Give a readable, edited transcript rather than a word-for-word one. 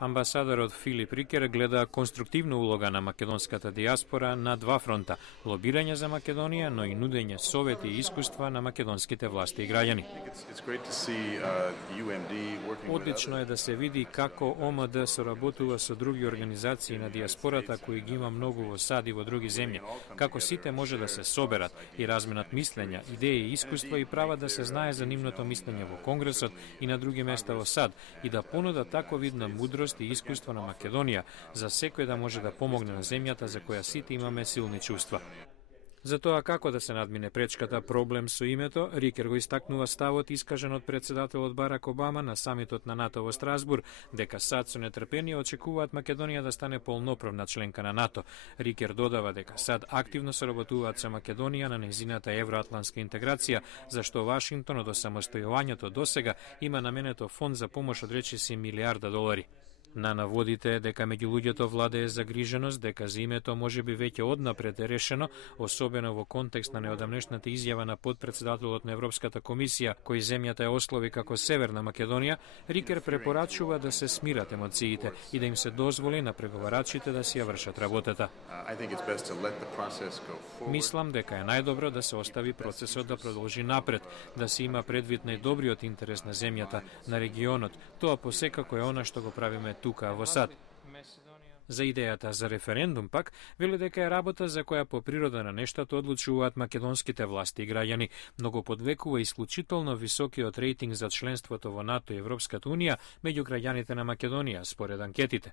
Амбасадорот Филип Рикер гледа конструктивна улога на македонската диаспора на два фронта: лобирање за Македонија, но и нудење совети и искуства на македонските власти и граѓани. Одлично е да се види како ОМД соработува со други организации на диаспората кои ги има многу во САД и во други земји, како сите може да се соберат и разменат мислења, идеи и искуства и прават да се знае за нивното мислење во Конгресот и на други места во САД и да понудат таква видна мудрост и искуство на Македонија за секој да може да помогне на земјата за која сите имаме силни чувства. За тоа како да се надмине пречката проблем со името, Рикер го истакнува ставот искажен од председателот Барак Обама на самитот на НАТО во Страсбург, дека САД со нетрпение очекуваат Македонија да стане полноправна членка на НАТО. Рикер додава дека САД активно соработуваат со Македонија на нејзината евроатлантска интеграција, зашто Вашингтон од осамостојувањето досега има наменето фонд за помош од речиси $1.000.000. На наводите дека меѓу луѓето владее загриженост дека за името можеби веќе однапред е решено, особено во контекст на неодамнешната изјава на подпредседателот на Европската комисија, кој земјата ја ослови како Северна Македонија, Рикер препорачува да се смират емоциите и да им се дозволи на преговарачите да си ја вршат работата. Мислам дека е најдобро да се остави процесот да продолжи напред, да се има предвид најдобриот интерес на земјата, на регионот, тоа посекако е она што го правиме тука во САД. За идејата за референдум пак, вели дека е работа за која по природа на нештата одлучуваат македонските власти и граѓани, но го подвекува исклучително високиот рейтинг за членството во НАТО и Европската унија меѓу граѓаните на Македонија, според анкетите.